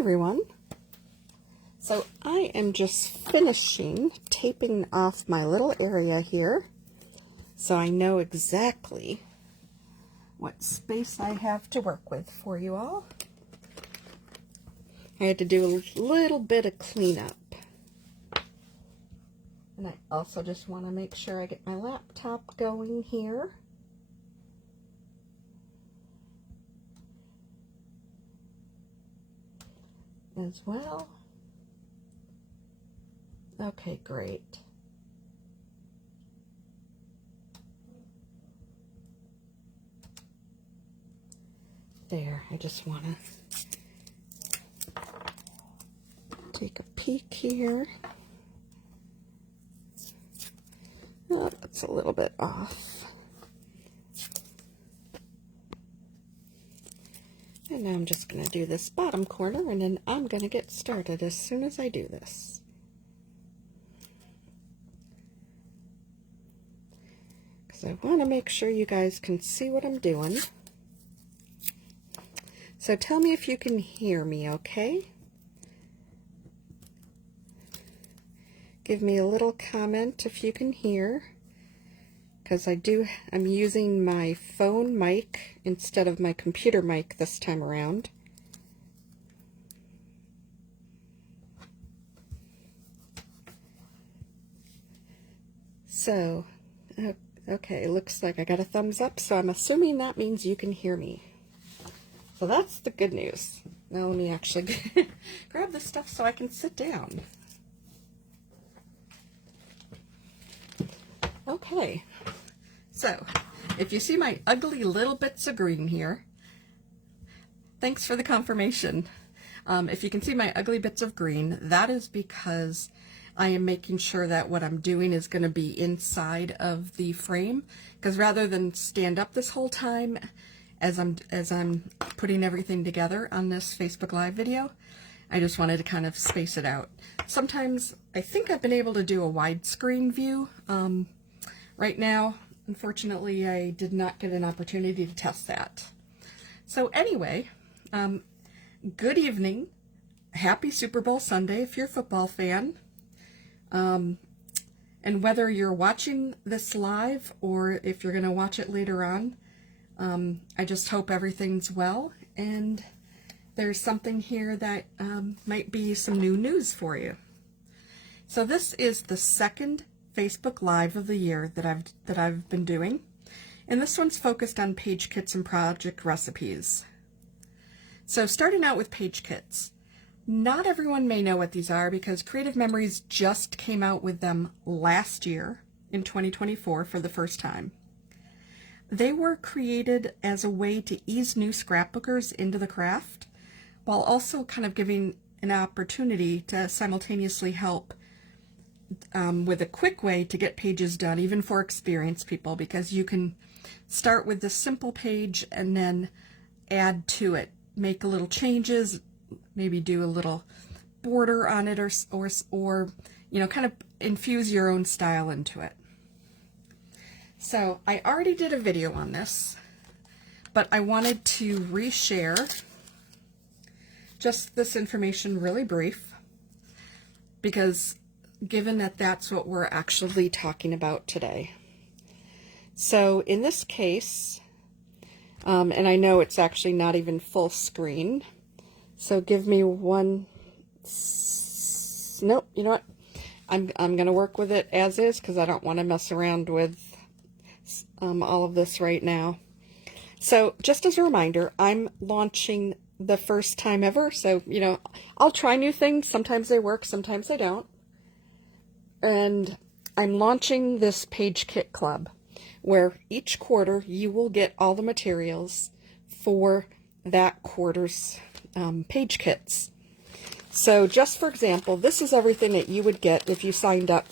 everyone. So I am just finishing taping off my little area here so I know exactly what space I have to work with for you all. I had to do a little bit of cleanup. And I also just want to make sure I get my laptop going here. As well. Okay, great. There, I just want to take a peek here. Oh, that's a little bit off. And now I'm just going to do this bottom corner, and then I'm going to get started as soon as I do this. Because I want to make sure you guys can see what I'm doing. So tell me if you can hear me, okay? Give me a little comment if you can hear. Because I'm using my phone mic instead of my computer mic this time around. So, okay, looks like I got a thumbs up, so I'm assuming that means you can hear me. So that's the good news. Now let me actually grab this stuff so I can sit down. Okay. So, if you see my ugly little bits of green here, thanks for the confirmation. If you can see my ugly bits of green, that is because I am making sure that what I'm doing is going to be inside of the frame, because rather than stand up this whole time as I'm putting everything together on this Facebook Live video, I just wanted to kind of space it out. Sometimes I think I've been able to do a widescreen view. Right now, unfortunately, I did not get an opportunity to test that. So anyway, good evening. Happy Super Bowl Sunday if you're a football fan. And whether you're watching this live or if you're going to watch it later on, I just hope everything's well, and there's something here that might be some new news for you. So this is the second Facebook Live of the year that I've been doing, and this one's focused on page kits and project recipes. So starting out with page kits, not everyone may know what these are because Creative Memories just came out with them last year in 2024 for the first time. They were created as a way to ease new scrapbookers into the craft, while also kind of giving an opportunity to simultaneously help with a quick way to get pages done, even for experienced people, because you can start with this simple page and then add to it, make a little changes, maybe do a little border on it, or you know, kind of infuse your own style into it. So I already did a video on this, but I wanted to reshare just this information really brief, because given that that's what we're actually talking about today. So in this case, and I know it's actually not even full screen, so give me one, nope, you know what, I'm going to work with it as is because I don't want to mess around with all of this right now. So just as a reminder, I'm launching the first time ever, so you know, I'll try new things, sometimes they work, sometimes they don't. And I'm launching this page kit club where each quarter you will get all the materials for that quarter's page kits. So just for example, this is everything that you would get if you signed up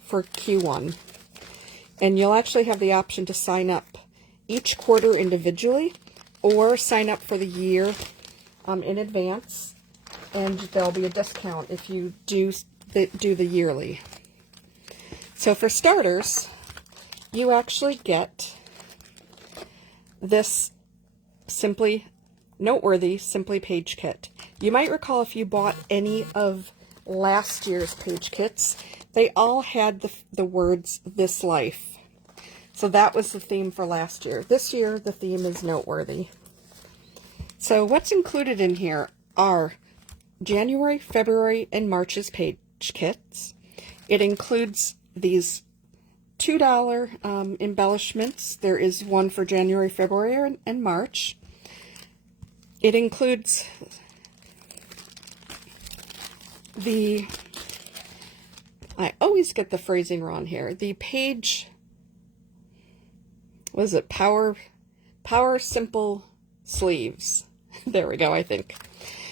for Q1. And you'll actually have the option to sign up each quarter individually or sign up for the year in advance, and there'll be a discount if you do the yearly. So for starters, you actually get this simply Noteworthy Simply Page Kit. You might recall if you bought any of last year's page kits, they all had the words "This Life." So that was the theme for last year. This year, the theme is Noteworthy. So what's included in here are January, February, and March's page kits. It includes these $2 embellishments. There is one for January, February, and March. It includes I always get the phrasing wrong here, the page, what is it, Power Simple sleeves. There we go, I think.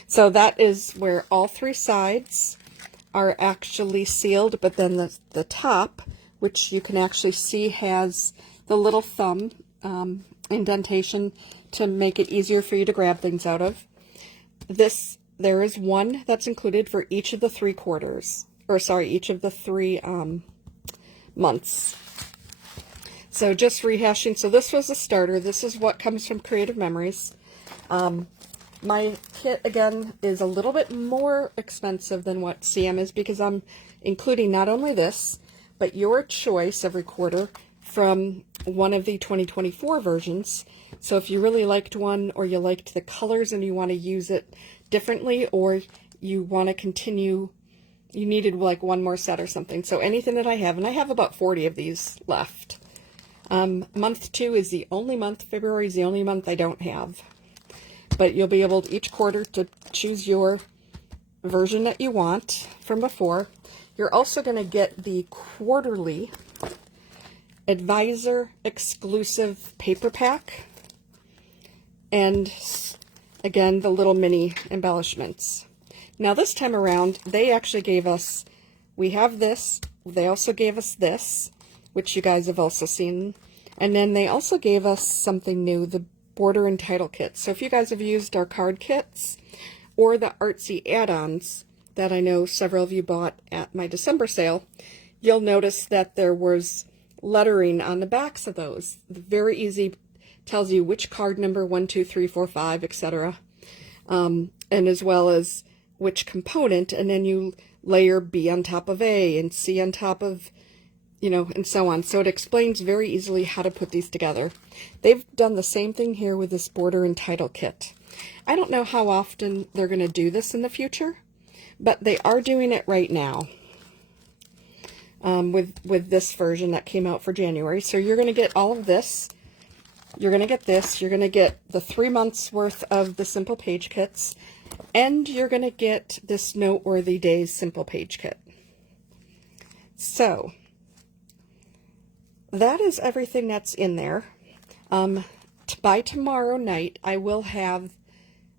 So that is where all 3 sides are actually sealed, but then the top, which you can actually see has the little thumb indentation to make it easier for you to grab things out of. There is one that's included for each of the 3 quarters, or sorry, each of the 3 months. So just rehashing, so this was a starter. This is what comes from Creative Memories. My kit, again, is a little bit more expensive than what CM is because I'm including not only this, but your choice every quarter from one of the 2024 versions. So if you really liked one, or you liked the colors and you want to use it differently, or you want to continue, you needed like one more set or something. So anything that I have, and I have about 40 of these left. Month 2 is the only month, February is the only month I don't have. But you'll be able to, each quarter, to choose your version that you want from before. You're also going to get the quarterly Advisor exclusive paper pack. And again, the little mini embellishments. Now this time around, they actually gave us, we have this, they also gave us this, which you guys have also seen. And then they also gave us something new, the border and title kit. So if you guys have used our card kits or the artsy add-ons that I know several of you bought at my December sale, you'll notice that there was lettering on the backs of those. Very easy, tells you which card number, 1, 2, 3, 4, 5, etc. And as well as which component, and then you layer B on top of A and C on top of, and so on. So it explains very easily how to put these together. They've done the same thing here with this border and title kit. I don't know how often they're going to do this in the future, but they are doing it right now with this version that came out for January. So you're going to get all of this. You're going to get this. You're going to get the 3 months worth of the Simple Page Kits, and you're going to get this Noteworthy Days Simple Page Kit. So that is everything that's in there. By tomorrow night, I will have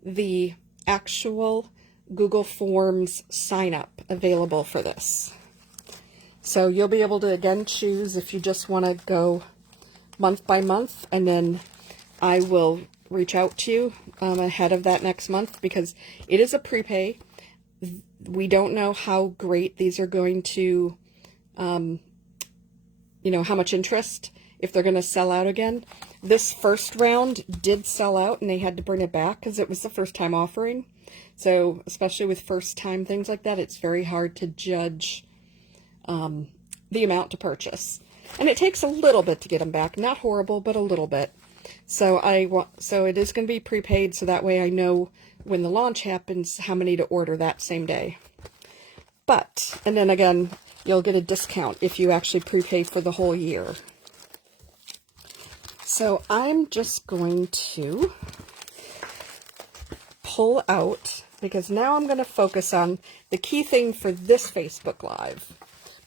the actual Google Forms sign up available for this. So you'll be able to, again, choose if you just want to go month by month, and then I will reach out to you ahead of that next month, because it is a prepay. We don't know how great these are going to, how much interest, if they're going to sell out again. This first round did sell out, and they had to bring it back because it was the first time offering. So especially with first time things like that, it's very hard to judge the amount to purchase. And it takes a little bit to get them back. Not horrible, but a little bit. So it is going to be prepaid, so that way I know when the launch happens how many to order that same day. And then again, you'll get a discount if you actually prepay for the whole year. So I'm just going to pull out, because now I'm going to focus on the key thing for this Facebook Live.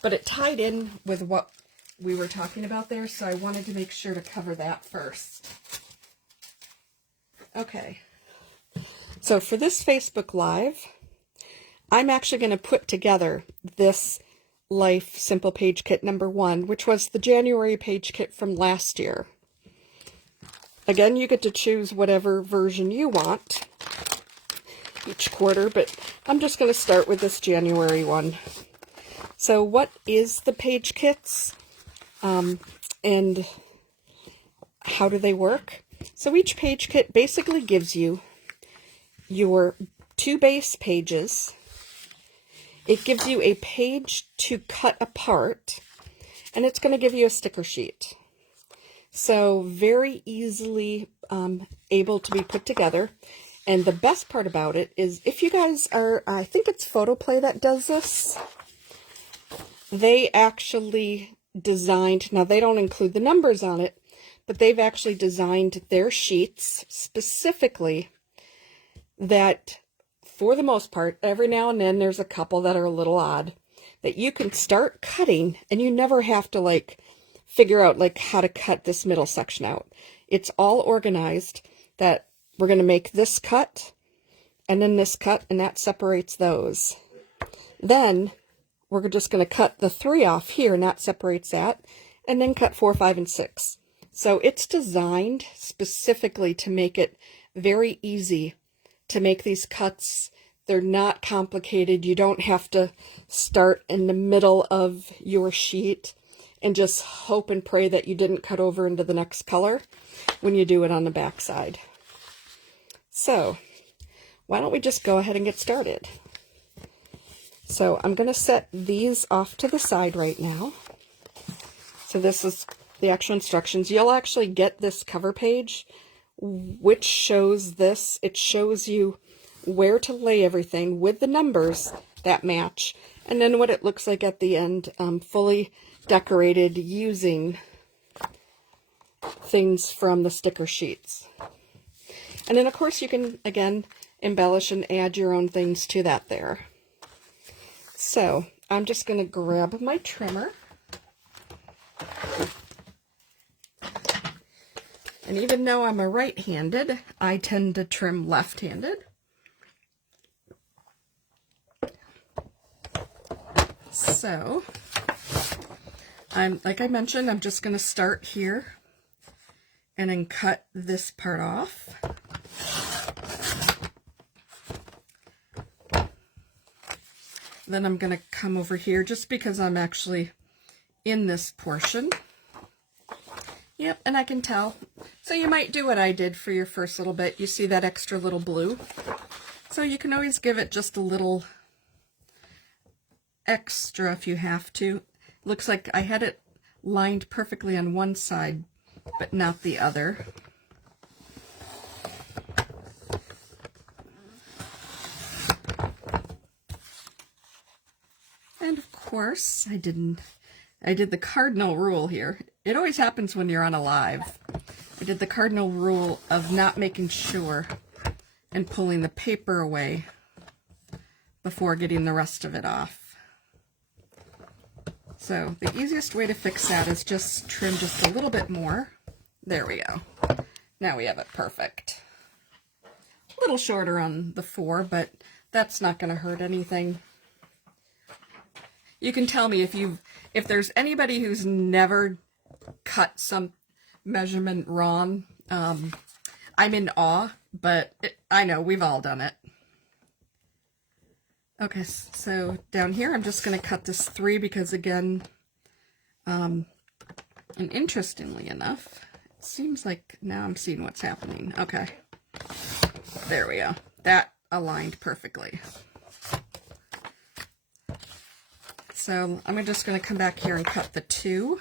But it tied in with what we were talking about there, so I wanted to make sure to cover that first. Okay. So for this Facebook Live, I'm actually going to put together this Life Simple Page Kit number 1, which was the January page kit from last year. Again, you get to choose whatever version you want each quarter, but I'm just going to start with this January one. So what is the page kits, and how do they work? So each page kit basically gives you your 2 base pages. It gives you a page to cut apart, and it's going to give you a sticker sheet. So very easily able to be put together. And the best part about it is, if you guys are, I think it's Photoplay that does this, they actually designed, now they don't include the numbers on it, but they've actually designed their sheets specifically that, for the most part, every now and then there's a couple that are a little odd, that you can start cutting and you never have to like figure out like how to cut this middle section out. It's all organized that we're going to make this cut and then this cut, and that separates those. Then we're just going to cut the 3 off here, and that separates that, and then cut 4, 5, and 6. So it's designed specifically to make it very easy to make these cuts. They're not complicated. You don't have to start in the middle of your sheet and just hope and pray that you didn't cut over into the next color when you do it on the back side. So why don't we just go ahead and get started? So I'm going to set these off to the side right now. So this is the actual instructions. You'll actually get this cover page, which shows this. It shows you where to lay everything with the numbers that match, and then what it looks like at the end, fully decorated using things from the sticker sheets. And then of course you can again embellish and add your own things to that there. So I'm just going to grab my trimmer. And even though I'm a right-handed, I tend to trim left-handed. So, like I mentioned, I'm just going to start here and then cut this part off. Then I'm going to come over here just because I'm actually in this portion. Yep, and I can tell. So you might do what I did for your first little bit. You see that extra little blue? So you can always give it just a little extra if you have to. Looks like I had it lined perfectly on one side, but not the other. And of course, I did the cardinal rule here. It always happens when you're on a live. I did the cardinal rule of not making sure and pulling the paper away before getting the rest of it off. So the easiest way to fix that is just trim just a little bit more. There we go. Now we have it perfect. A little shorter on the 4, but that's not going to hurt anything. You can tell me if there's anybody who's never cut some measurement wrong. I'm in awe, but I know we've all done it. Okay, so down here I'm just going to cut this 3 because again, and interestingly enough, it seems like now I'm seeing what's happening. Okay, there we go. That aligned perfectly. So I'm just going to come back here and cut the 2.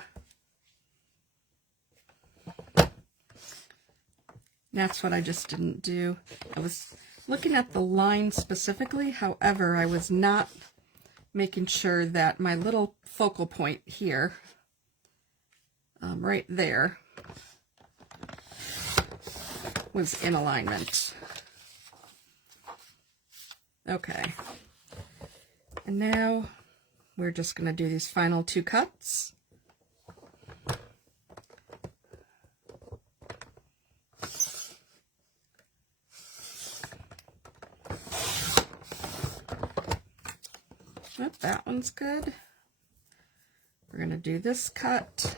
That's what I just didn't do. I was looking at the line specifically, however, I was not making sure that my little focal point here, right there, was in alignment. Okay. And now we're just going to do these final 2 cuts. Oh, that one's good. We're going to do this cut.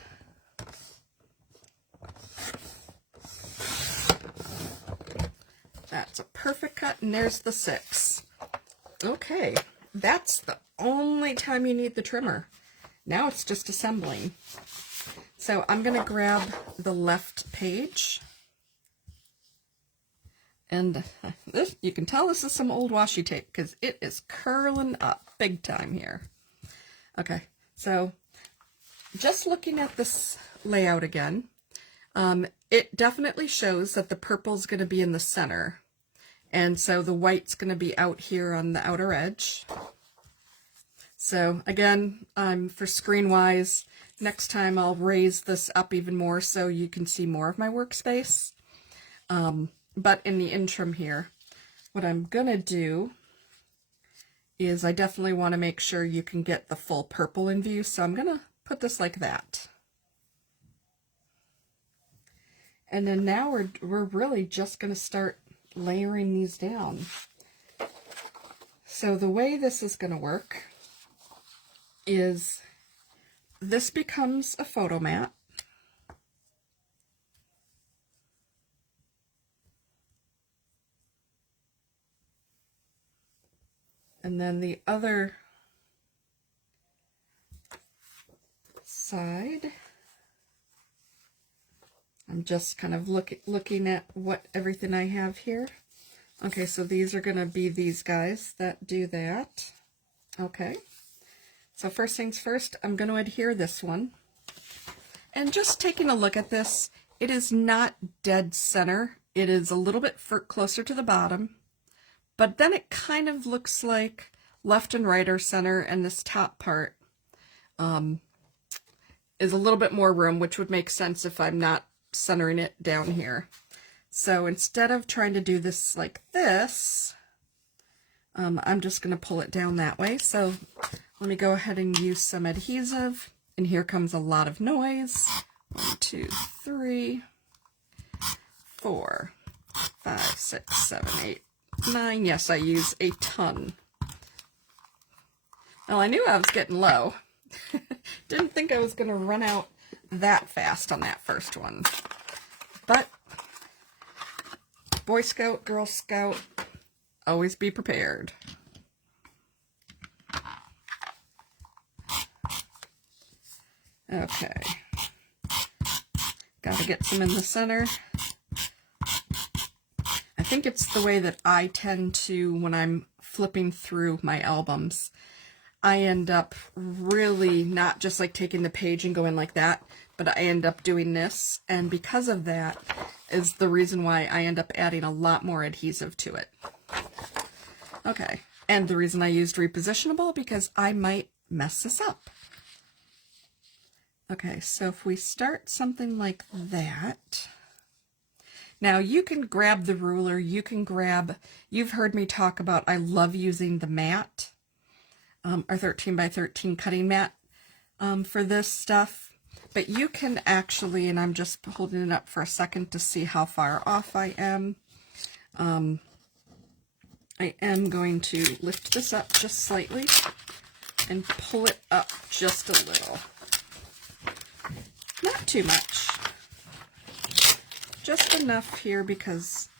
That's a perfect cut, and there's the 6. Okay, that's the only time you need the trimmer. Now it's just assembling. So I'm going to grab the left page. And this, you can tell this is some old washi tape because it is curling up big time here. Okay, so just looking at this layout again, it definitely shows that the purple's going to be in the center. And so the white's going to be out here on the outer edge. So again, for screen-wise, next time I'll raise this up even more so you can see more of my workspace. But in the interim here, what I'm going to do is I definitely want to make sure you can get the full purple in view. So I'm going to put this like that. And then now we're really just going to start layering these down. So the way this is going to work is this becomes a photo mat. And then the other side, I'm just kind of looking at what everything I have here. Okay, so these are going to be these guys that do that. Okay, so first things first, I'm going to adhere this one. And just taking a look at this, it is not dead center. It is a little bit closer to the bottom. But then it kind of looks like left and right are center, and this top part is a little bit more room, which would make sense if I'm not centering it down here. So instead of trying to do this like this, I'm just going to pull it down that way. So let me go ahead and use some adhesive. And here comes a lot of noise. 1, 2, 3, 4, 5, 6, 7, 8, 9. Yes, I use a ton. Well, I knew I was getting low. Didn't think I was going to run out that fast on that first one. But Boy Scout, Girl Scout, always be prepared. Okay. Gotta get some in the center. I think it's the way that I tend to, when I'm flipping through my albums, I end up really not just like taking the page and going like that, but I end up doing this. And because of that is the reason why I end up adding a lot more adhesive to it. Okay. And the reason I used repositionable, because I might mess this up. Okay, so if we start something like that, now you can grab the ruler, you can grab, you've heard me talk about, I love using the mat, our 13 by 13 cutting mat for this stuff, but you can actually, and I'm just holding it up for a second to see how far off I am. I am going to lift this up just slightly and pull it up just a little. Not too much, just enough here because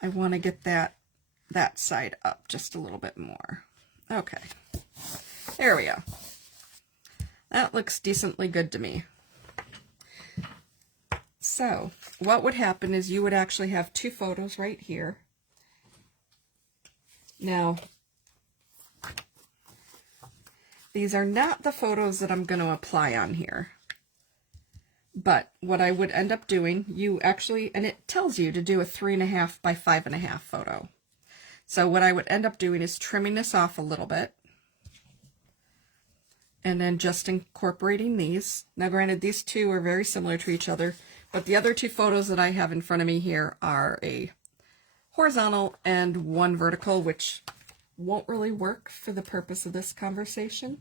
I want to get that side up just a little bit more. Okay, there we go. That looks decently good to me. So what would happen is you would actually have two photos right here. Now, these are not the photos that I'm going to apply on here. But what I would end up doing, you actually, and it tells you to do a 3.5 by 5.5 photo. So what I would end up doing is trimming this off a little bit. And then just incorporating these. Now granted, these two are very similar to each other, but the other two photos that I have in front of me here are a horizontal and one vertical, which won't really work for the purpose of this conversation.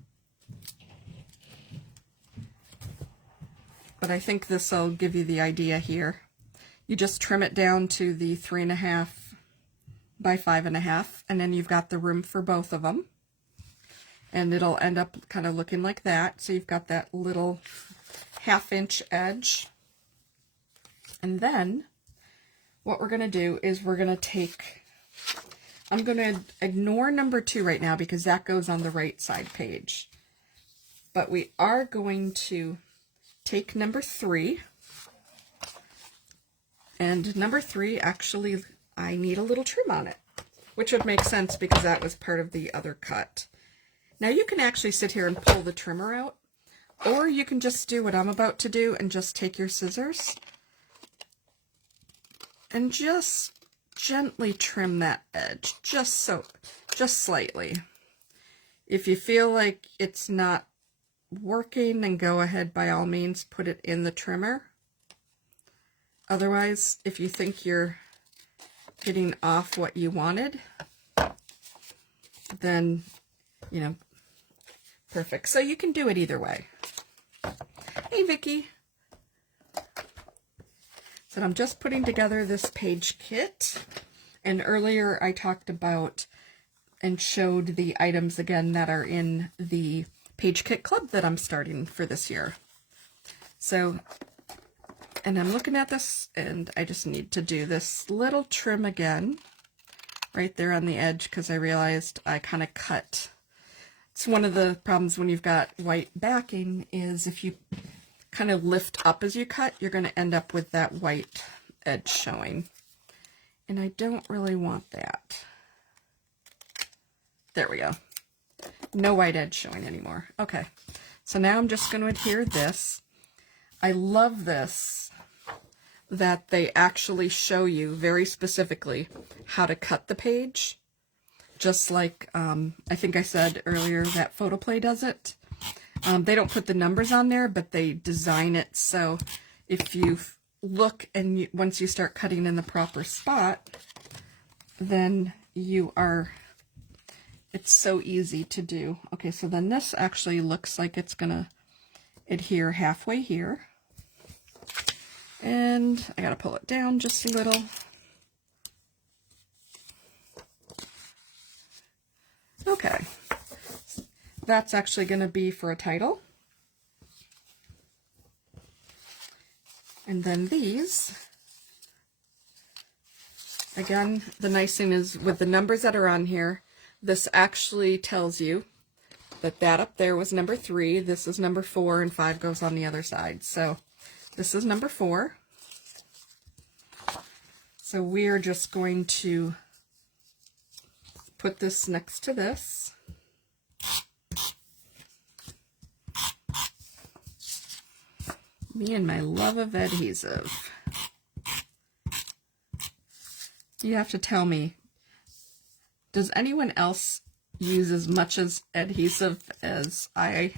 But I think this will give you the idea here. You just trim it down to the 3.5 by 5.5, and then you've got the room for both of them. And it'll end up kind of looking like that. So you've got that little 1/2 inch edge. And then what we're going to do is we're going to take, I'm going to ignore number 2 right now because that goes on the right side page. But we are going to take number 3, and number 3 actually I need a little trim on it, which would make sense because that was part of the other cut. Now you can actually sit here and pull the trimmer out, or you can just do what I'm about to do and just take your scissors and just gently trim that edge, just slightly. If you feel like it's not working, then go ahead, by all means, put it in the trimmer. Otherwise, if you think you're getting off what you wanted, then, you know, perfect. So you can do it either way. Hey, Vicki. So I'm just putting together this page kit, and earlier I talked about and showed the items again that are in the page kit club that I'm starting for this year. So, and I'm looking at this, and I just need to do this little trim again right there on the edge, because I realized I kind of cut. It's one of the problems when you've got white backing, is if you kind of lift up as you cut, you're going to end up with that white edge showing. And I don't really want that. There we go. No white edge showing anymore. Okay, so now I'm just going to adhere this. I love this, that they actually show you very specifically how to cut the page. Just like, I think I said earlier that Photoplay does it. They don't put the numbers on there, but they design it so if you look and once you start cutting in the proper spot, then you are, it's so easy to do. Okay, so then this actually looks like it's gonna adhere halfway here. And I gotta pull it down just a little. Okay, that's actually going to be for a title. And then these, again, the nice thing is with the numbers that are on here, this actually tells you that that up there was number 3, this is number 4, and 5 goes on the other side. So this is number 4. So we're just going to put this next to this. Me and my love of adhesive. You have to tell me, does anyone else use as much as adhesive as I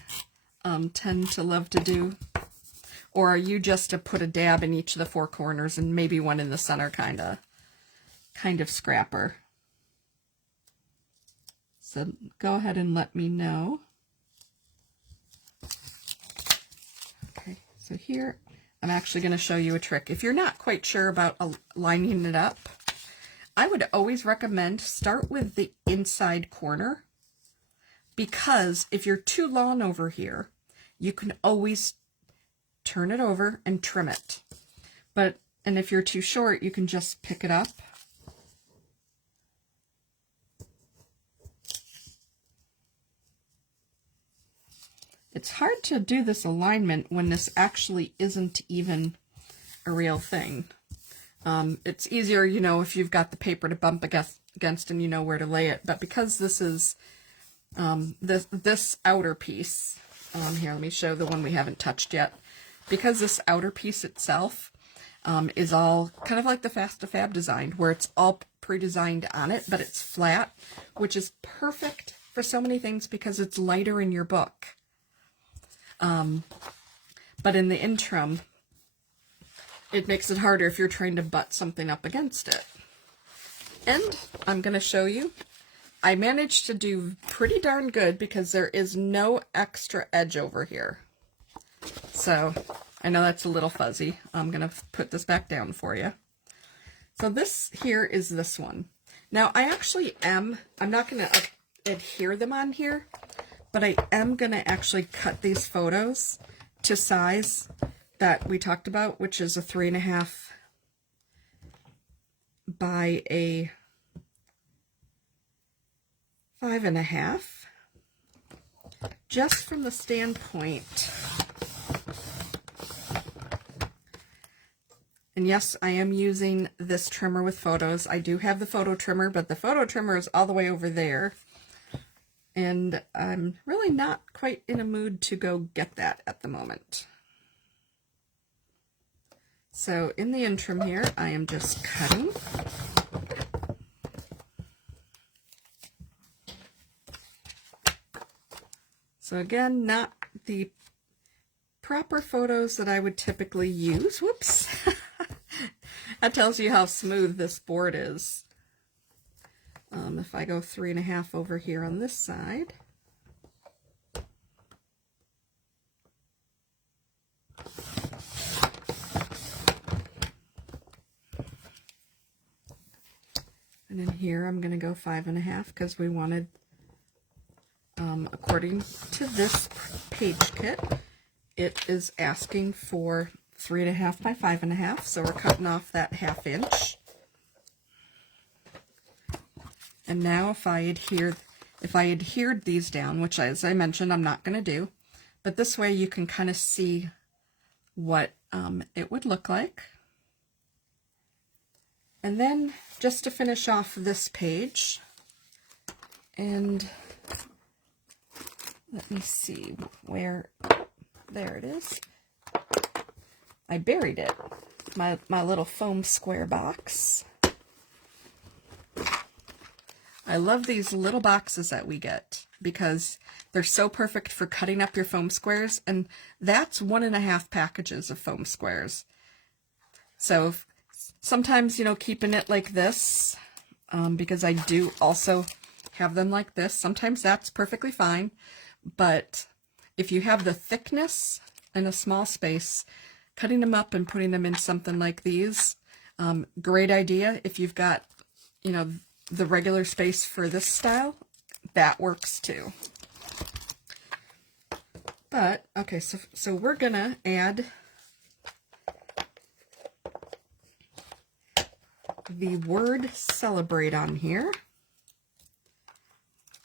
tend to love to do? Or are you just to put a dab in each of the 4 corners and maybe one in the center kind of scrapper? So go ahead and let me know. Okay, so here I'm actually going to show you a trick. If you're not quite sure about lining it up, I would always recommend start with the inside corner, because if you're too long over here, you can always turn it over and trim it. And if you're too short, you can just pick it up. It's hard to do this alignment when this actually isn't even a real thing. It's easier, you know, if you've got the paper to bump against and you know where to lay it. But because this is this outer piece, here, let me show the one we haven't touched yet. Because this outer piece itself is all kind of like the Fast2Fab design, where it's all pre-designed on it, but it's flat, which is perfect for so many things because it's lighter in your book. But in the interim, it makes it harder if you're trying to butt something up against it. And I'm going to show you, I managed to do pretty darn good because there is no extra edge over here. So I know that's a little fuzzy. I'm going to put this back down for you. So this here is this one. Now I actually I'm not going to adhere them on here, but I am going to actually cut these photos to size that we talked about, which is a 3.5 by a 5.5, just from the standpoint, And yes, I am using this trimmer with photos. I do have the photo trimmer, but the photo trimmer is all the way over there. And I'm really not quite in a mood to go get that at the moment. So in the interim here, I am just cutting. So again, not the proper photos that I would typically use. Whoops. That tells you how smooth this board is. If I go 3.5 over here on this side. And in here I'm going to go 5.5 because we wanted, according to this page kit, it is asking for 3.5 by 5.5, so we're cutting off that 1/2 inch. And now if I adhered these down, which as I mentioned I'm not going to do, but this way you can kind of see what it would look like. And then just to finish off this page, and let me see where, there it is. I buried it, my little foam square box. I love these little boxes that we get because they're so perfect for cutting up your foam squares, and that's 1.5 packages of foam squares. So sometimes, you know, keeping it like this, because I do also have them like this, sometimes that's perfectly fine. But if you have the thickness and a small space, cutting them up and putting them in something like these, great idea. If you've got, you know, the regular space for this style, that works too. But, okay, so we're gonna add the word celebrate on here.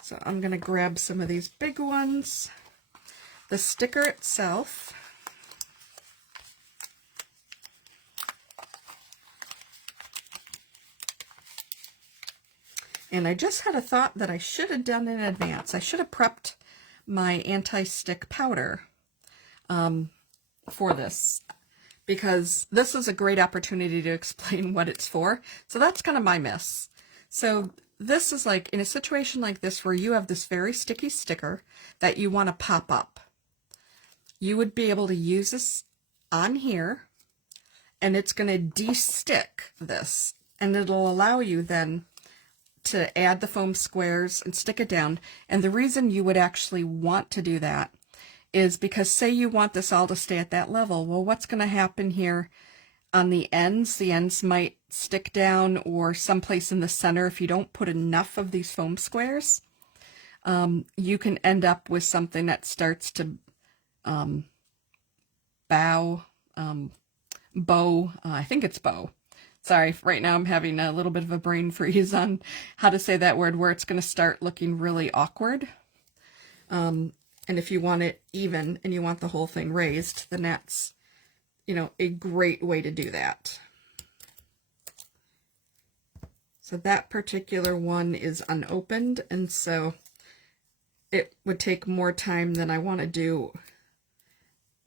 So I'm gonna grab some of these big ones. The sticker itself, and I just had a thought that I should have done in advance. I should have prepped my anti-stick powder for this, because this is a great opportunity to explain what it's for. So that's kind of my miss. So this is like in a situation like this where you have this very sticky sticker that you want to pop up. You would be able to use this on here, and it's going to de-stick this, and it'll allow you then to add the foam squares and stick it down. And the reason you would actually want to do that is because say you want this all to stay at that level. Well, what's going to happen here on the ends? The ends might stick down, or someplace in the center. If you don't put enough of these foam squares, you can end up with something that starts to bow, I think it's bow. Sorry, right now I'm having a little bit of a brain freeze on how to say that word, where it's going to start looking really awkward. And if you want it even and you want the whole thing raised, then that's, you know, a great way to do that. So that particular one is unopened, and so it would take more time than I want to do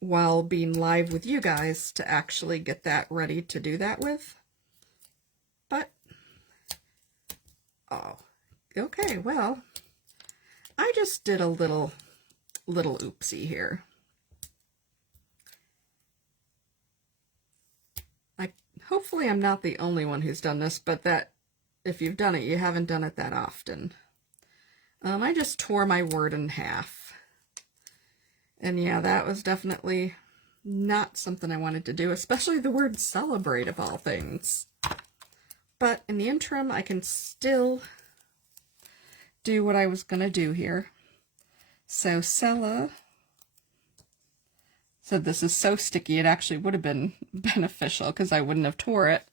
while being live with you guys to actually get that ready to do that with. But, oh, okay, well, I just did a little oopsie here. Hopefully I'm not the only one who's done this, but that if you've done it, you haven't done it that often. I just tore my word in half. And yeah, that was definitely not something I wanted to do, especially the word celebrate of all things. But in the interim, I can still do what I was going to do here. So Sella said this is so sticky, it actually would have been beneficial because I wouldn't have tore it.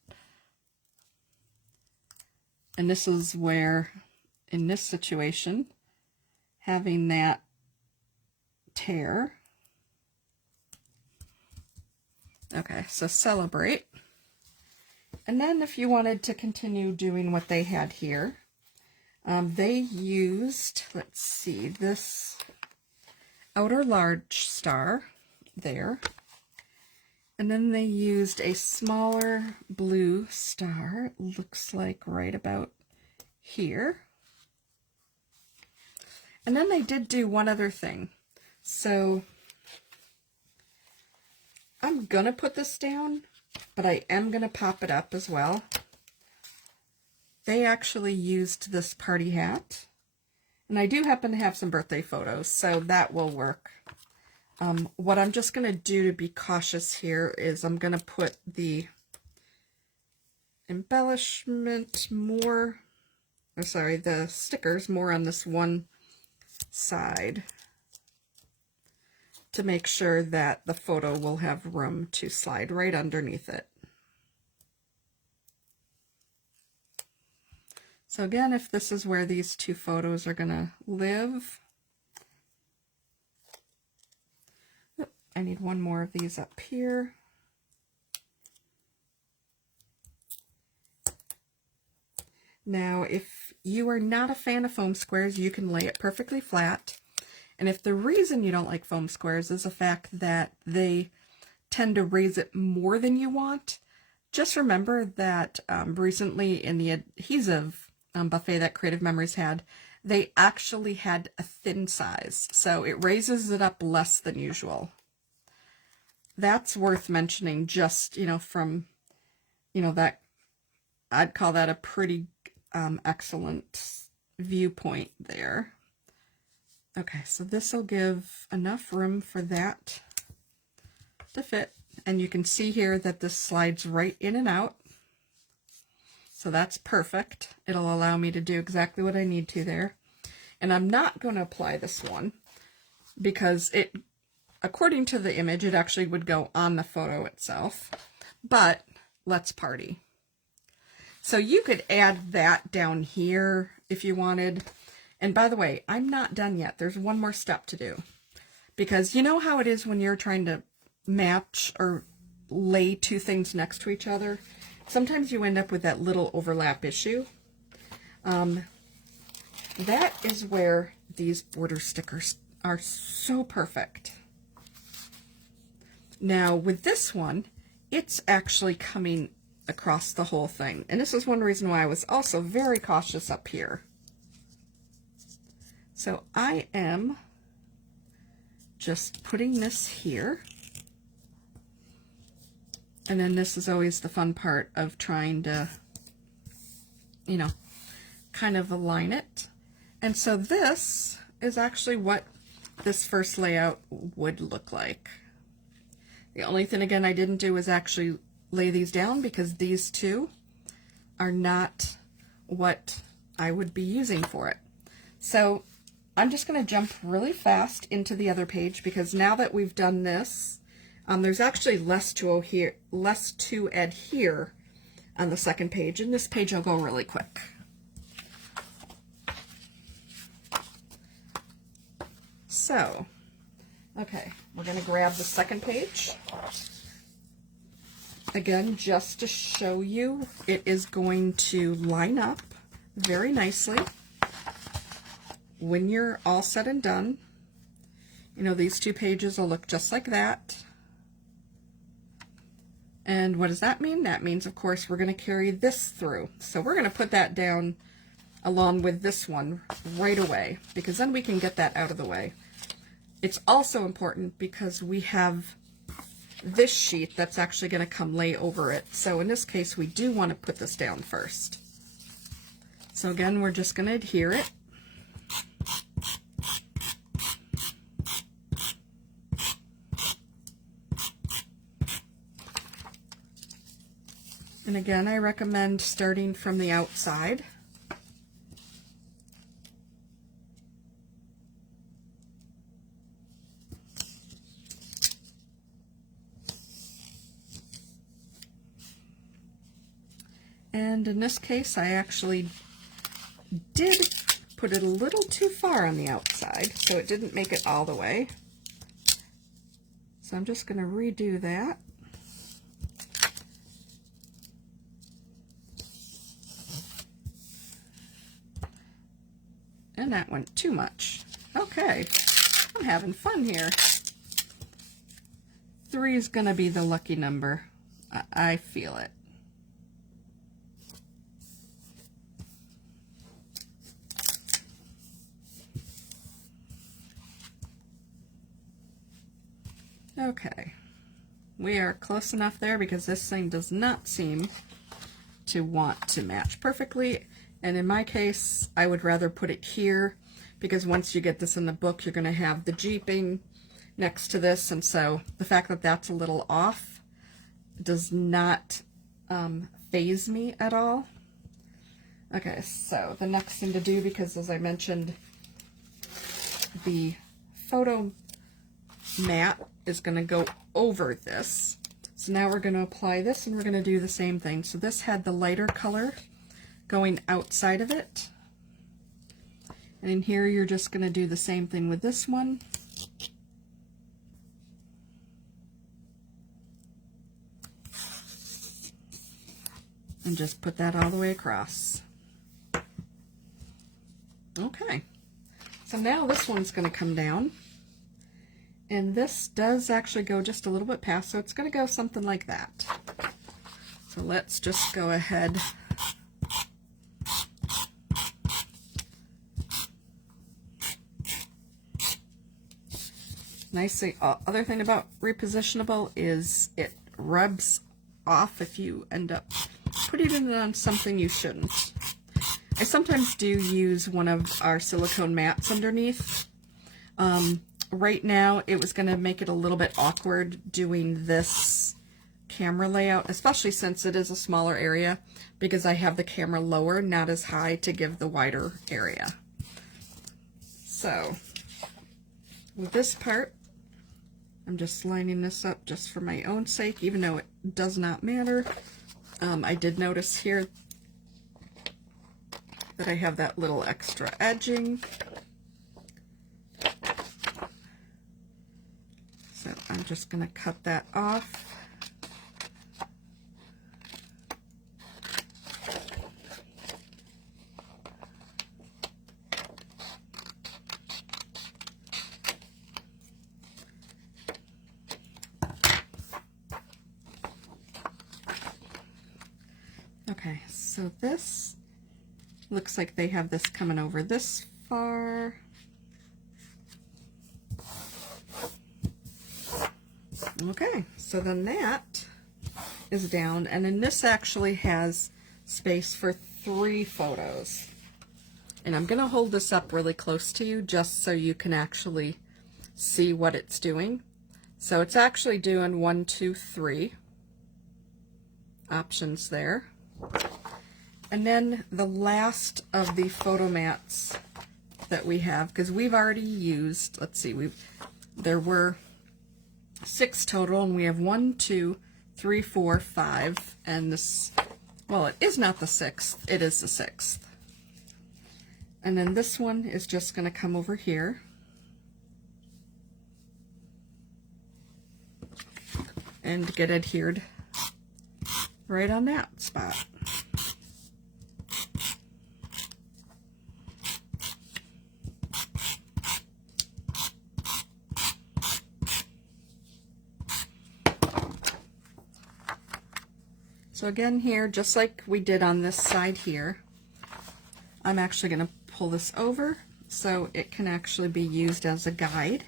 And this is where, in this situation, having that tear. Okay, so celebrate. And then if you wanted to continue doing what they had here, they used, let's see, this outer large star there. And then they used a smaller blue star, it looks like right about here. And then they did do one other thing. So I'm going to put this down, but I am going to pop it up as well. They actually used this party hat. And I do happen to have some birthday photos, so that will work. What I'm just going to do to be cautious here is I'm going to put the embellishment more, or sorry, the stickers more on this one side to make sure that the photo will have room to slide right underneath it. So again, if this is where these two photos are going to live, I need one more of these up here. Now, if you are not a fan of foam squares, you can lay it perfectly flat. And if the reason you don't like foam squares is the fact that they tend to raise it more than you want, just remember that recently in the adhesive buffet that Creative Memories had, they actually had a thin size, so it raises it up less than usual. That's worth mentioning, just, from, that, I'd call that a pretty excellent viewpoint there. Okay, so this will give enough room for that to fit. And you can see here that this slides right in and out. So that's perfect. It'll allow me to do exactly what I need to there. And I'm not going to apply this one because it, according to the image, it actually would go on the photo itself. But let's party. So you could add that down here if you wanted. And by the way, I'm not done yet. There's one more step to do. Because you know how it is when you're trying to match or lay two things next to each other? Sometimes you end up with that little overlap issue. That is where these border stickers are so perfect. Now with this one, it's actually coming across the whole thing. And this is one reason why I was also very cautious up here. So I am just putting this here. And then this is always the fun part of trying to, kind of align it. And so this is actually what this first layout would look like. The only thing, again, I didn't do was actually lay these down because these two are not what I would be using for it. So I'm just going to jump really fast into the other page because now that we've done this, there's actually less to adhere on the second page, and this page will go really quick. So, okay, we're going to grab the second page. Again, just to show you, it is going to line up very nicely when you're all said and done. These two pages will look just like that. And what does that mean? That means, of course, we're going to carry this through. So we're going to put that down along with this one right away, because then we can get that out of the way. It's also important because we have this sheet that's actually going to come lay over it. So in this case, we do want to put this down first. So again, we're just going to adhere it. And again, I recommend starting from the outside. And in this case, I actually did put it a little too far on the outside, so it didn't make it all the way. So I'm just going to redo that. And that went too much. Okay, I'm having fun here. 3 is going to be the lucky number. I feel it. Okay, we are close enough there because this thing does not seem to want to match perfectly. And in my case, I would rather put it here because once you get this in the book, you're going to have the jeeping next to this. And so the fact that that's a little off does not faze me at all. Okay, so the next thing to do, because as I mentioned, the photo mat is going to go over this. So now we're going to apply this and we're going to do the same thing. So this had the lighter color going outside of it. And in here you're just going to do the same thing with this one. And just put that all the way across. Okay. So now this one's going to come down. And this does actually go just a little bit past, so it's going to go something like that. So let's just go ahead nicely. Other thing about repositionable is it rubs off if you end up putting it on something you shouldn't. I sometimes do use one of our silicone mats underneath. Right now, it was going to make it a little bit awkward doing this camera layout, especially since it is a smaller area, because I have the camera lower, not as high, to give the wider area. So, with this part, I'm just lining this up just for my own sake, even though it does not matter. I did notice here that I have that little extra edging. So I'm just going to cut that off. Okay, so this looks like they have this coming over this far. Okay, so then that is down, and then this actually has space for 3 photos. And I'm going to hold this up really close to you just so you can actually see what it's doing. So it's actually doing 1, 2, 3 options there. And then the last of the photo mats that we have, because we've already used, let's see, there were 6 total, and we have 1, 2, 3, 4, 5, and this, well, it is not the 6th, it is the 6th. And then this one is just going to come over here. And get adhered right on that spot. So again here, just like we did on this side here, I'm actually going to pull this over so it can actually be used as a guide.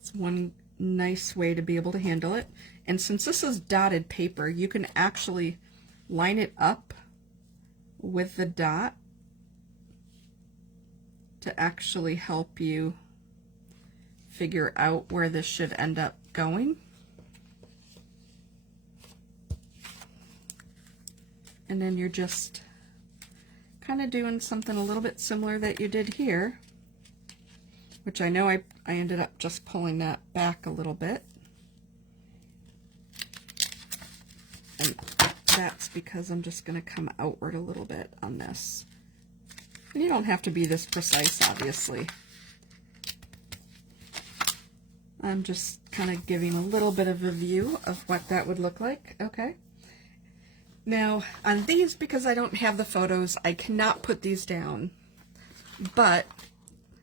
It's one nice way to be able to handle it. And since this is dotted paper, you can actually line it up with the dot to actually help you figure out where this should end up going. And then you're just kind of doing something a little bit similar that you did here, which I know I ended up just pulling that back a little bit. And that's because I'm just going to come outward a little bit on this. And you don't have to be this precise, obviously. I'm just kind of giving a little bit of a view of what that would look like. Okay. Now, on these, because I don't have the photos, I cannot put these down. But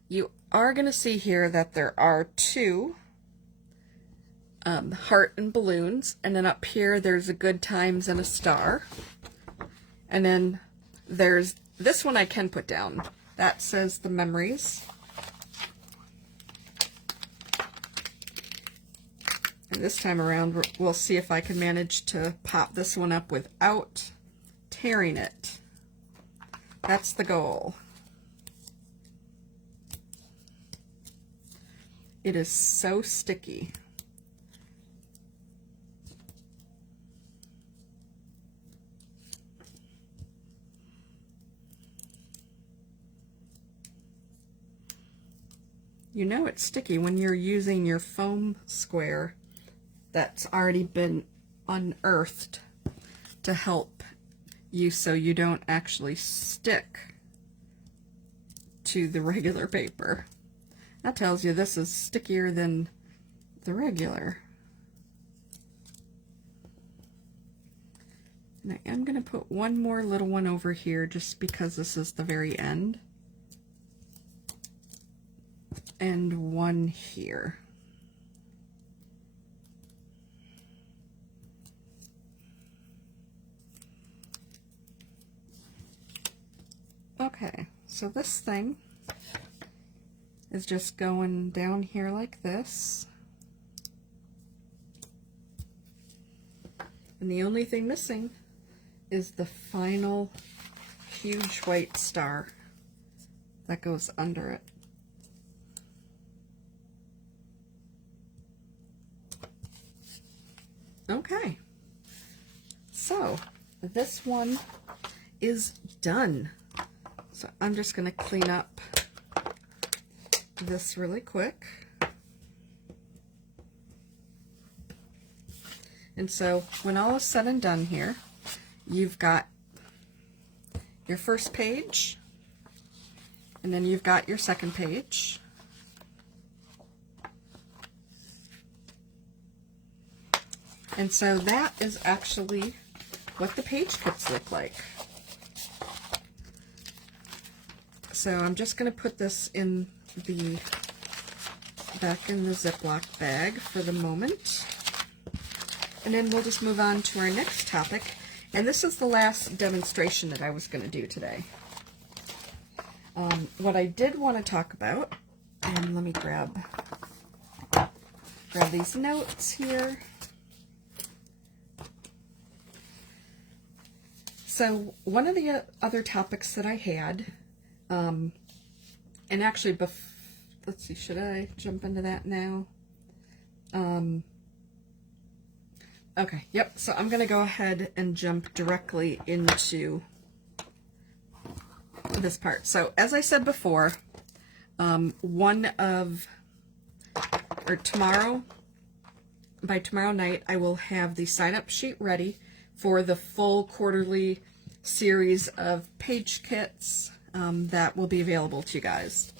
you are going to see here that there are two heart and balloons, and then up here there's a good times and a star. And then there's this one I can put down. That says the memories. And this time around, we'll see if I can manage to pop this one up without tearing it. That's the goal. It is so sticky. You know it's sticky when you're using your foam square that's already been unearthed to help you so you don't actually stick to the regular paper. That tells you this is stickier than the regular. And I am going to put one more little one over here just because this is the very end. And one here. Okay, so this thing is just going down here like this. And the only thing missing is the final huge white star that goes under it. Okay, so this one is done. So I'm just going to clean up this really quick. And so when all is said and done here, you've got your first page, and then you've got your second page. And so that is actually what the page kits look like. So I'm just going to put this in the back in the Ziploc bag for the moment. And then we'll just move on to our next topic. And this is the last demonstration that I was going to do today. What I did want to talk about, and let me grab these notes here. So one of the other topics that I had, and actually, let's see, should I jump into that now? Okay, yep, so I'm going to go ahead and jump directly into this part. So as I said before, by tomorrow night, I will have the sign-up sheet ready for the full quarterly series of page kits that will be available to you guys.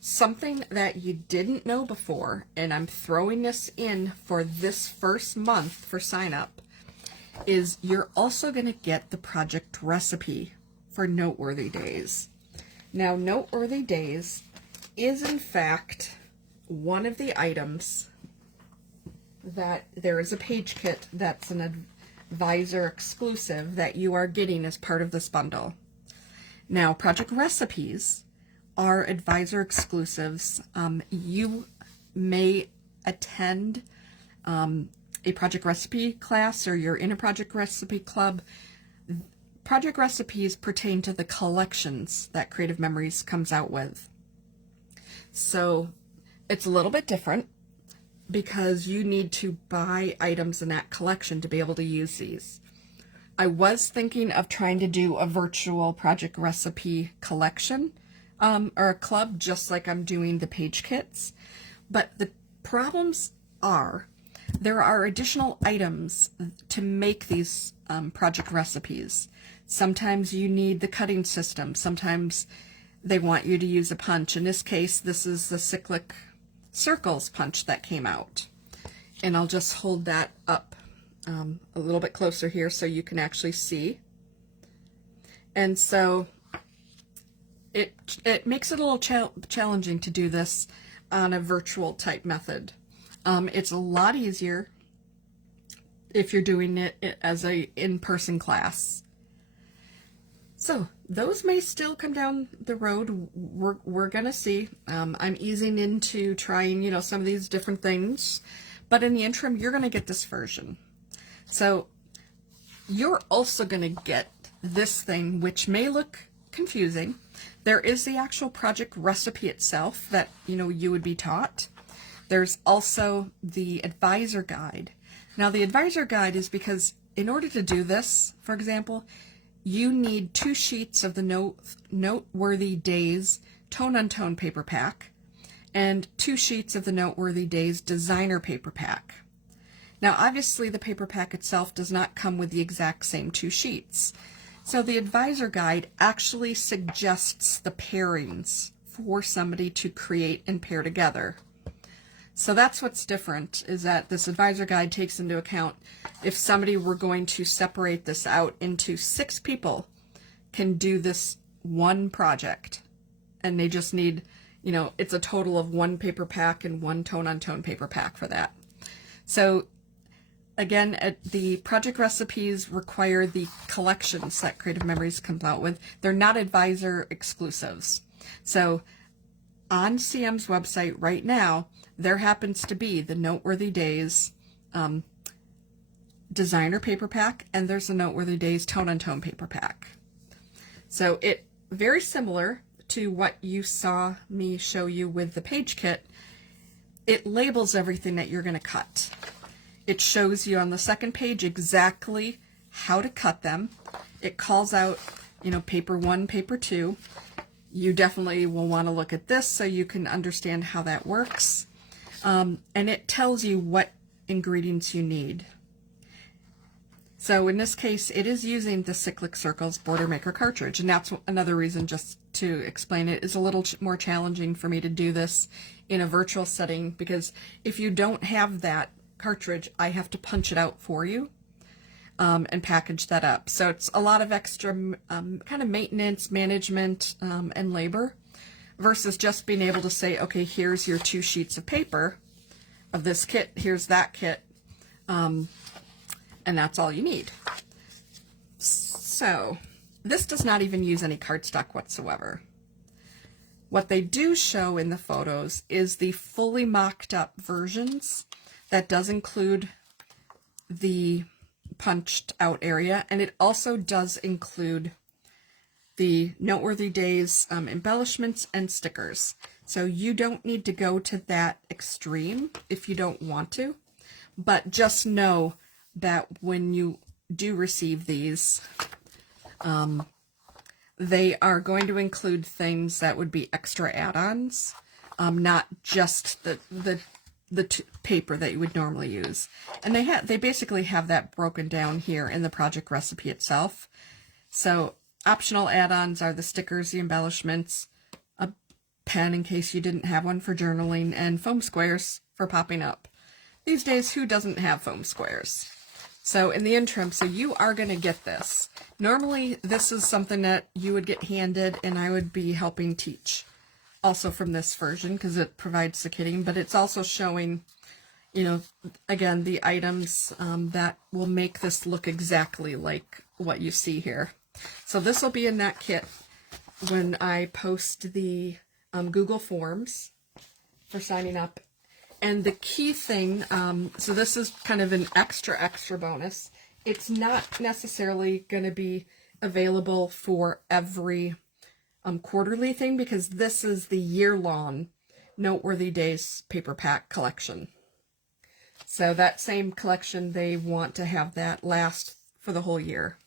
Something that you didn't know before, and I'm throwing this in for this first month for sign up, is you're also going to get the project recipe for Noteworthy Days. Now, Noteworthy Days is in fact one of the items that there is a page kit that's an advisor exclusive that you are getting as part of this bundle. Now, project recipes are advisor exclusives. You may attend a project recipe class, or you're in a project recipe club. Project recipes pertain to the collections that Creative Memories comes out with. So it's a little bit different, because you need to buy items in that collection to be able to use these. I was thinking of trying to do a virtual project recipe collection, or a club, just like I'm doing the page kits. But the problems are, there are additional items to make these project recipes. Sometimes you need the cutting system. Sometimes they want you to use a punch. In this case, this is the Cyclic Circles punch that came out. And I'll just hold that up a little bit closer here so you can actually see. And so it makes it a little challenging to do this on a virtual type method. It's a lot easier if you're doing it as a in-person class. So those may still come down the road. We're gonna see. I'm easing into trying, you know, some of these different things, but in the interim, you're gonna get this version. So you're also gonna get this thing, which may look confusing. There is the actual project recipe itself that, you know, you would be taught. There's also the advisor guide. Now the advisor guide is because in order to do this, for example, you need 2 sheets of the Noteworthy Days tone-on-tone paper pack and 2 sheets of the Noteworthy Days designer paper pack. Now obviously the paper pack itself does not come with the exact same 2 sheets. So the advisor guide actually suggests the pairings for somebody to create and pair together. So that's what's different, is that this advisor guide takes into account if somebody were going to separate this out into 6 people can do this one project, and they just need, you know, it's a total of 1 paper pack and 1 tone-on-tone paper pack for that. So again, the project recipes require the collections that Creative Memories comes out with. They're not advisor exclusives. So on CM's website right now, there happens to be the Noteworthy Days designer paper pack, and there's the Noteworthy Days tone-on-tone paper pack. So it very similar to what you saw me show you with the page kit. It labels everything that you're going to cut. It shows you on the second page exactly how to cut them. It calls out, you know, paper 1, paper 2. You definitely will want to look at this so you can understand how that works. And it tells you what ingredients you need. So in this case, it is using the Cyclic Circles Border Maker cartridge, and that's another reason, just to explain it, is a little more challenging for me to do this in a virtual setting, because if you don't have that cartridge, I have to punch it out for you and package that up. So it's a lot of extra kind of maintenance, management, and labor, versus just being able to say, okay, here's your 2 sheets of paper of this kit, here's that kit, and that's all you need. So this does not even use any cardstock whatsoever. What they do show in the photos is the fully mocked up versions. That does include the punched out area, and it also does include the Noteworthy Days embellishments and stickers. So you don't need to go to that extreme if you don't want to, but just know that when you do receive these, they are going to include things that would be extra add-ons, not just the paper that you would normally use. And they basically have that broken down here in the project recipe itself. So optional add-ons are the stickers, the embellishments, a pen in case you didn't have one for journaling, and foam squares for popping up. These days, who doesn't have foam squares? So in the interim, so you are going to get this. Normally, this is something that you would get handed and I would be helping teach. Also from this version, because it provides the kitting, but it's also showing, you know, again, the items that will make this look exactly like what you see here. So this will be in that kit when I post the Google Forms for signing up. And the key thing, so this is kind of an extra bonus. It's not necessarily going to be available for every quarterly thing, because this is the year-long Noteworthy Days paper pack collection. So that same collection, they want to have that last for the whole year.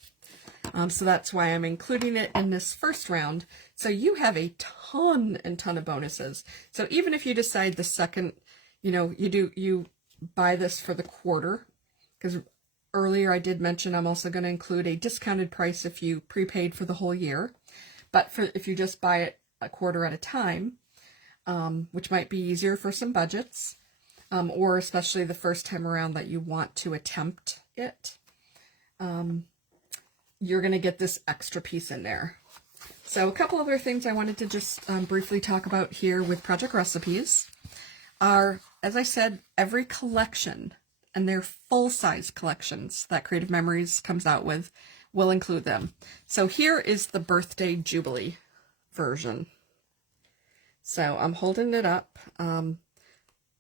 So that's why I'm including it in this first round. So you have a ton of bonuses. So even if you decide the second, you know, you buy this for the quarter, because earlier I did mention I'm also going to include a discounted price if you prepaid for the whole year. But if you just buy it a quarter at a time, which might be easier for some budgets, or especially the first time around that you want to attempt it, you're going to get this extra piece in there. So a couple other things I wanted to just briefly talk about here with Project Recipes are, as I said, every collection, and they're full-size collections that Creative Memories comes out with, will include them. So here is the Birthday Jubilee version. So I'm holding it up.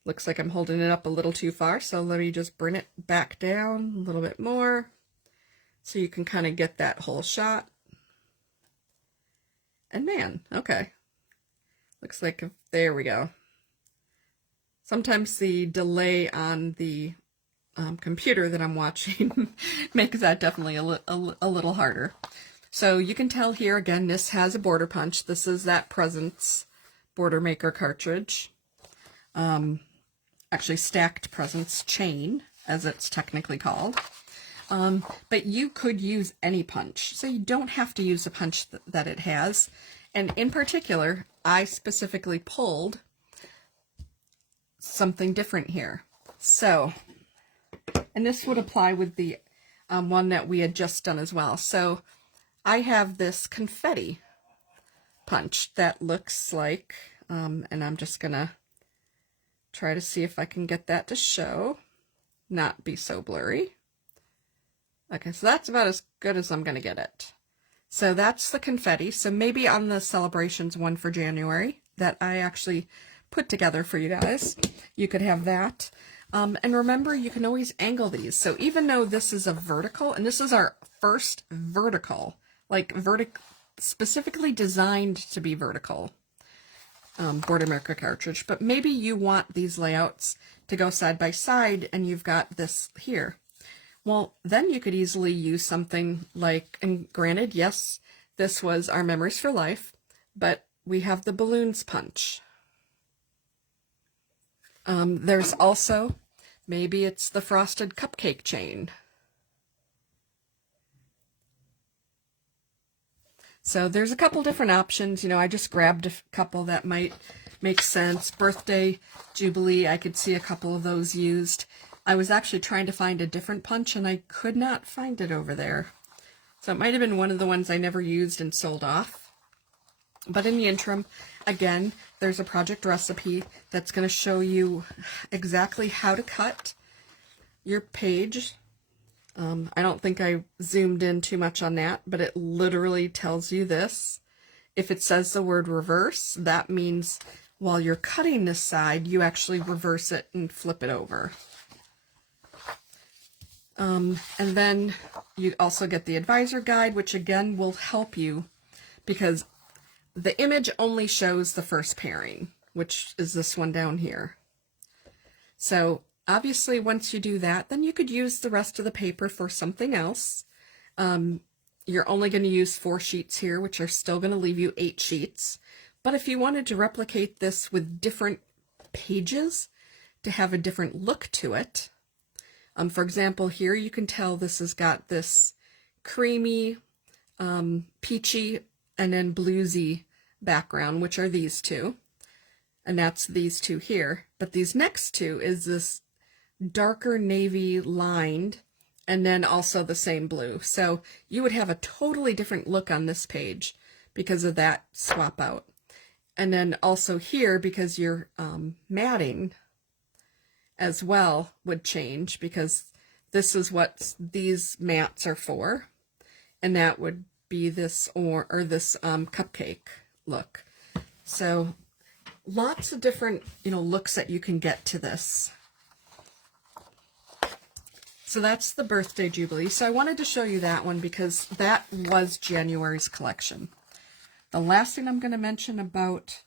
Looks like I'm holding it up a little too far, so let me just bring it back down a little bit more so you can kind of get that whole shot. And man, okay. Looks like, there we go. Sometimes the delay on the computer that I'm watching makes that definitely a little harder. So you can tell here again, this has a border punch. This is that Presents Border Maker cartridge. Actually Stacked Presents Chain, as it's technically called. But you could use any punch, so you don't have to use the punch that it has. And in particular, I specifically pulled something different here. So, and this would apply with the one that we had just done as well. So I have this confetti punch that looks like, and I'm just gonna try to see if I can get that to show, not be so blurry. Okay, so that's about as good as I'm gonna get it. So that's the confetti. So maybe on the celebrations one for January that I actually put together for you guys, you could have that. And remember, you can always angle these. So even though this is a vertical, and this is our first vertical, like specifically designed to be vertical Border Maker cartridge, but maybe you want these layouts to go side by side and you've got this here. Well, then you could easily use something like, and granted, yes, this was our Memories for Life, but we have the balloons punch. There's also, maybe it's the frosted cupcake chain. So there's a couple different options. You know, I just grabbed a couple that might make sense. Birthday Jubilee, I could see a couple of those used. I was actually trying to find a different punch and I could not find it over there. So it might have been one of the ones I never used and sold off. But in the interim, again, there's a project recipe that's going to show you exactly how to cut your page. I don't think I zoomed in too much on that, but it literally tells you this. If it says the word reverse, that means while you're cutting this side, you actually reverse it and flip it over. And then you also get the advisor guide, which again will help you because the image only shows the first pairing, which is this one down here. So obviously once you do that, then you could use the rest of the paper for something else. You're only going to use 4 sheets here, which are still going to leave you 8 sheets. But if you wanted to replicate this with different pages to have a different look to it, for example, here you can tell this has got this creamy, peachy, and then bluesy background, which are these two. And that's these two here. But these next two is this darker navy lined, and then also the same blue. So you would have a totally different look on this page because of that swap out. And then also here, because your matting as well would change, because this is what these mats are for, and that would be this or this cupcake look. So lots of different, you know, looks that you can get to this. So that's the Birthday Jubilee. So I wanted to show you that one because that was January's collection. The last thing I'm going to mention about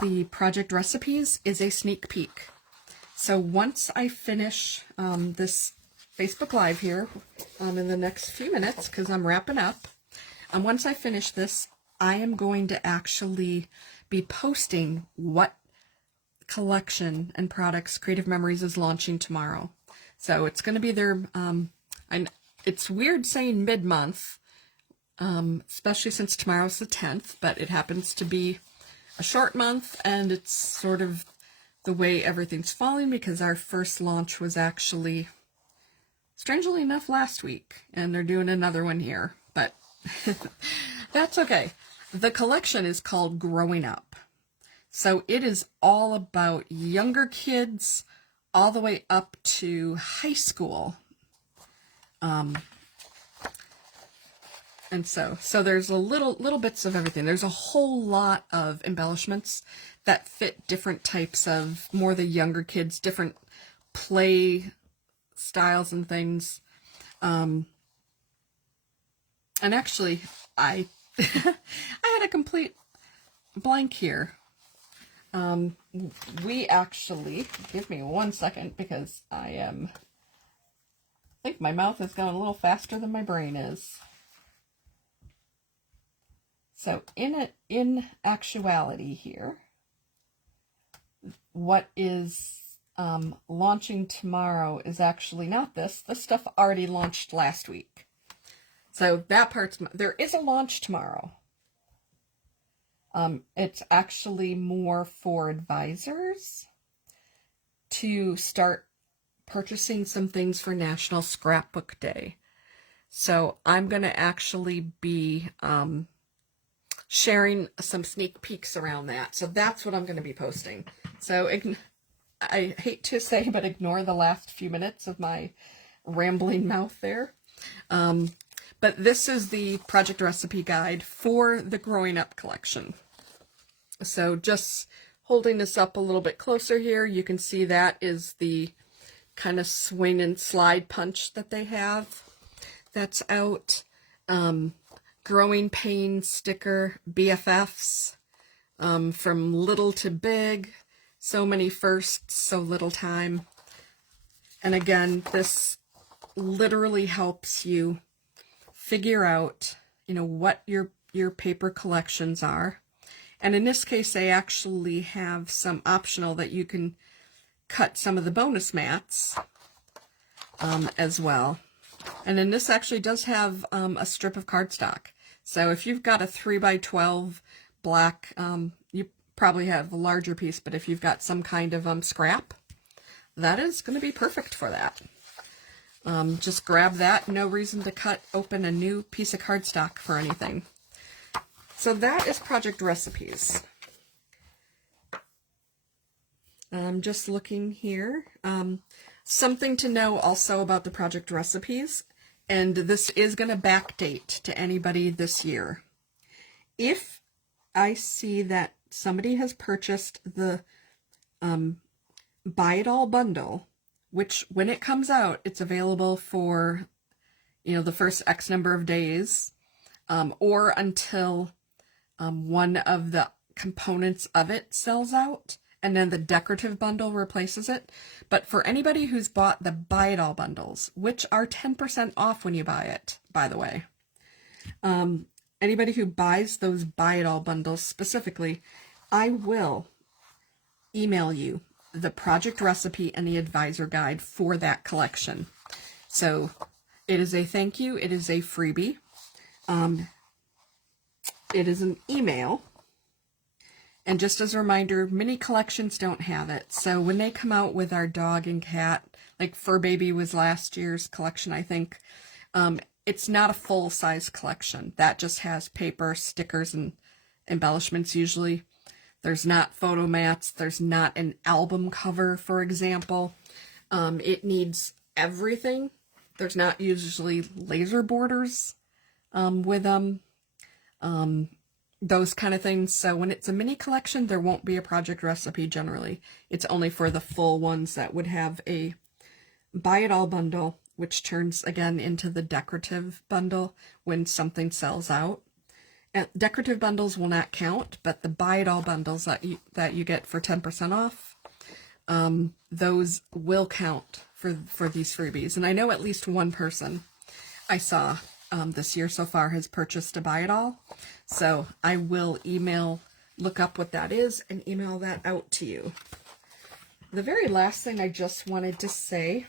the project recipes is a sneak peek. So once I finish this Facebook Live here in the next few minutes, because I'm wrapping up, once I finish this, I am going to actually be posting what collection and products Creative Memories is launching tomorrow. So it's going to be their, it's weird saying mid-month, especially since tomorrow's the 10th, but it happens to be a short month, and it's sort of the way everything's falling because our first launch was actually strangely enough, last week, and they're doing another one here, but that's okay. The collection is called Growing Up. So it is all about younger kids all the way up to high school. And so there's a little bits of everything. There's a whole lot of embellishments that fit different types of more the younger kids, different play styles and things. And actually, I had a complete blank here. We actually, give me 1 second because I think my mouth is going a little faster than my brain is. So in actuality here, what is launching tomorrow is actually not this. This stuff already launched last week. So that part's, there is a launch tomorrow. It's actually more for advisors to start purchasing some things for National Scrapbook Day. So I'm going to actually be sharing some sneak peeks around that. So that's what I'm going to be posting. So I hate to say, but ignore the last few minutes of my rambling mouth there. But this is the project recipe guide for the Growing Up collection. So just holding this up a little bit closer here, you can see that is the kind of swing and slide punch that they have. That's out. Growing Pains sticker, BFFs, from little to big, so many firsts, so little time. And again, this literally helps you figure out, what your paper collections are. And in this case, they actually have some optional that you can cut some of the bonus mats as well. And then this actually does have a strip of cardstock. So if you've got a 3x12 black, you probably have a larger piece, but if you've got some kind of scrap, that is going to be perfect for that. Just grab that. No reason to cut open a new piece of cardstock for anything. So that is Project Recipes. I'm just looking here. Something to know also about the Project Recipes, and this is going to backdate to anybody this year. If I see that somebody has purchased the Buy It All bundle, which when it comes out, it's available for, the first X number of days, or until one of the components of it sells out, and then the decorative bundle replaces it. But for anybody who's bought the Buy It All bundles, which are 10% off when you buy it, by the way, anybody who buys those Buy It All bundles specifically, I will email you the project recipe and the advisor guide for that collection. So it is a thank you. It is a freebie. It is an email. And just as a reminder, many collections don't have it. So when they come out with our dog and cat, like Fur Baby was last year's collection, I think, it's not a full-size collection. That just has paper, stickers, and embellishments usually. There's not photo mats. There's not an album cover, for example. It needs everything. There's not usually laser borders with them. Those kind of things. So when it's a mini collection, there won't be a project recipe generally. It's only for the full ones that would have a Buy It All bundle, which turns again into the decorative bundle when something sells out. And decorative bundles will not count, but the Buy It All bundles that you get for 10% off, those will count for these freebies. And I know at least one person I saw this year so far has purchased a Buy It All. So I will look up what that is and email that out to you. The very last thing I just wanted to say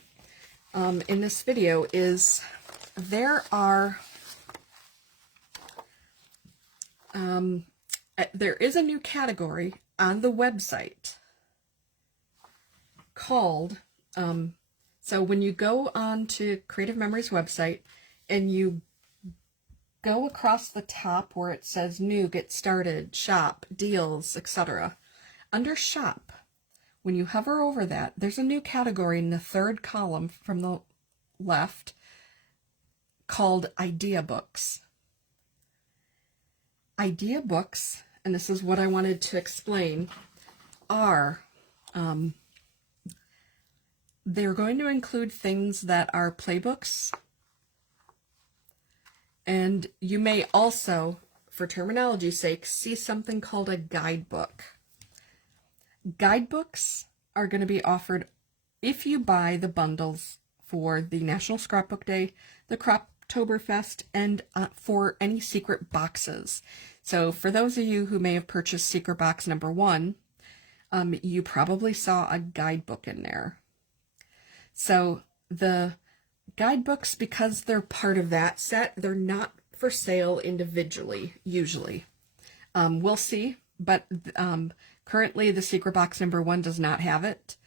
in this video is there is a new category on the website called So when you go on to Creative Memories website and you go across the top where it says new, get started, shop, deals, etc. Under shop, when you hover over that, there's a new category in the third column from the left called Idea Books. Idea Books, and this is what I wanted to explain, are they're going to include things that are playbooks, and you may also, for terminology's sake, see something called a guidebook. Guidebooks are going to be offered if you buy the bundles for the National Scrapbook Day, the Croptoberfest, and for any secret boxes. So for those of you who may have purchased secret box number 1, you probably saw a guidebook in there. So the guidebooks, because they're part of that set, they're not for sale individually, usually. We'll see, but currently the secret box number 1 does not have it.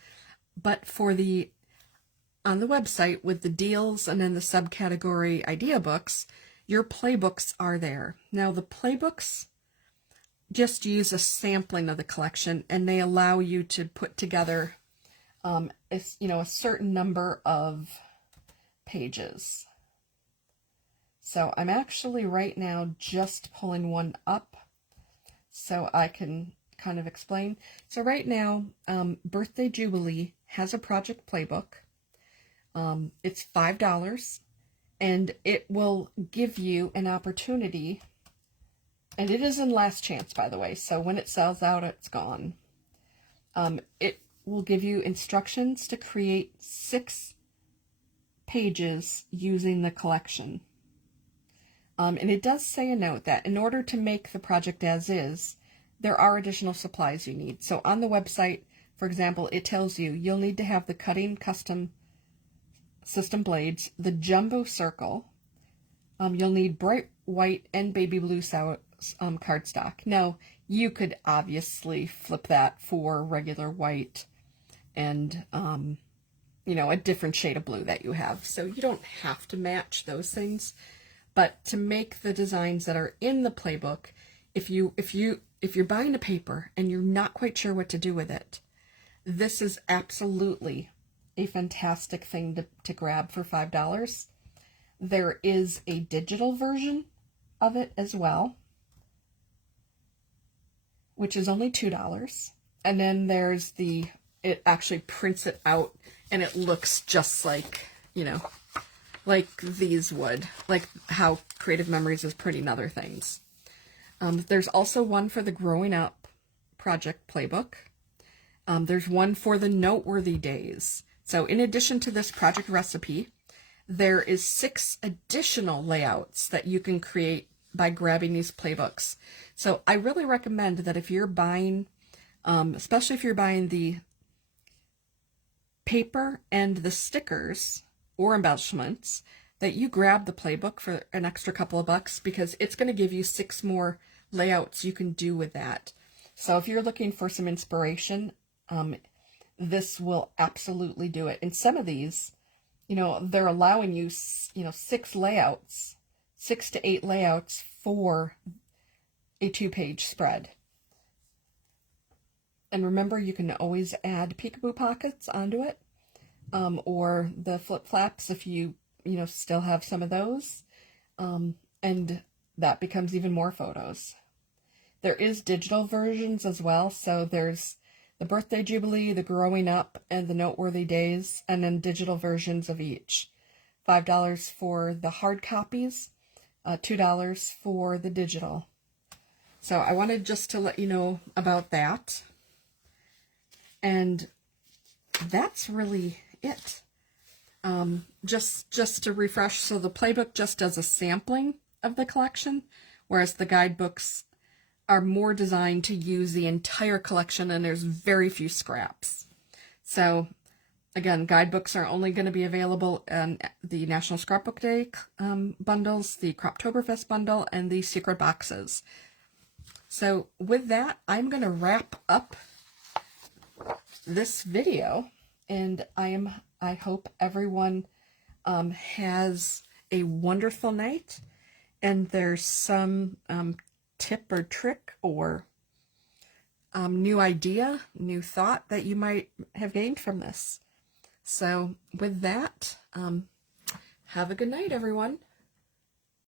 But for on the website with the deals and then the subcategory Idea Books, your playbooks are there. Now the playbooks just use a sampling of the collection, and they allow you to put together a certain number of pages. So I'm actually right now just pulling one up so I can kind of explain. So right now, Birthday Jubilee has a project playbook. It's $5, and it will give you an opportunity, and it is in last chance, by the way, so when it sells out, it's gone. It will give you instructions to create 6 pages using the collection. And it does say a note that in order to make the project as is, there are additional supplies you need. So on the website, for example, it tells you you'll need to have the cutting custom system blades, the jumbo circle, you'll need bright white and baby blue cardstock. Now, you could obviously flip that for regular white and, a different shade of blue that you have. So you don't have to match those things. But to make the designs that are in the playbook, if you're buying a paper and you're not quite sure what to do with it, this is absolutely a fantastic thing to grab for $5. There is a digital version of it as well, which is only $2. And then there's it actually prints it out and it looks just like, like these would, like how Creative Memories is printing other things. There's also one for the Growing Up project playbook. There's one for the Noteworthy Days. So in addition to this project recipe, there is 6 additional layouts that you can create by grabbing these playbooks. So I really recommend that if you're buying, especially if you're buying the paper and the stickers or embellishments, that you grab the playbook for an extra couple of bucks, because it's going to give you 6 more layouts you can do with that. So if you're looking for some inspiration, this will absolutely do it. And some of these, they're allowing you, 6 layouts, 6 to 8 layouts for a 2-page spread. And remember, you can always add peekaboo pockets onto it, or the flip flaps if you still have some of those, and that becomes even more photos. There is digital versions as well, so there's the Birthday Jubilee, the Growing Up, and the Noteworthy Days, and then digital versions of each. $5 for the hard copies, $2 for the digital. So I wanted just to let you know about that. And that's really it. Just to refresh, so the playbook just does a sampling of the collection, whereas the guidebooks are more designed to use the entire collection, and there's very few scraps. So again, guidebooks are only going to be available in the National Scrapbook Day bundles, the Croptoberfest bundle, and the secret boxes. So with that, I'm going to wrap up this video, and I am I hope everyone has a wonderful night, and there's some tip or trick or new idea, new thought that you might have gained from this. So with that, have a good night, everyone.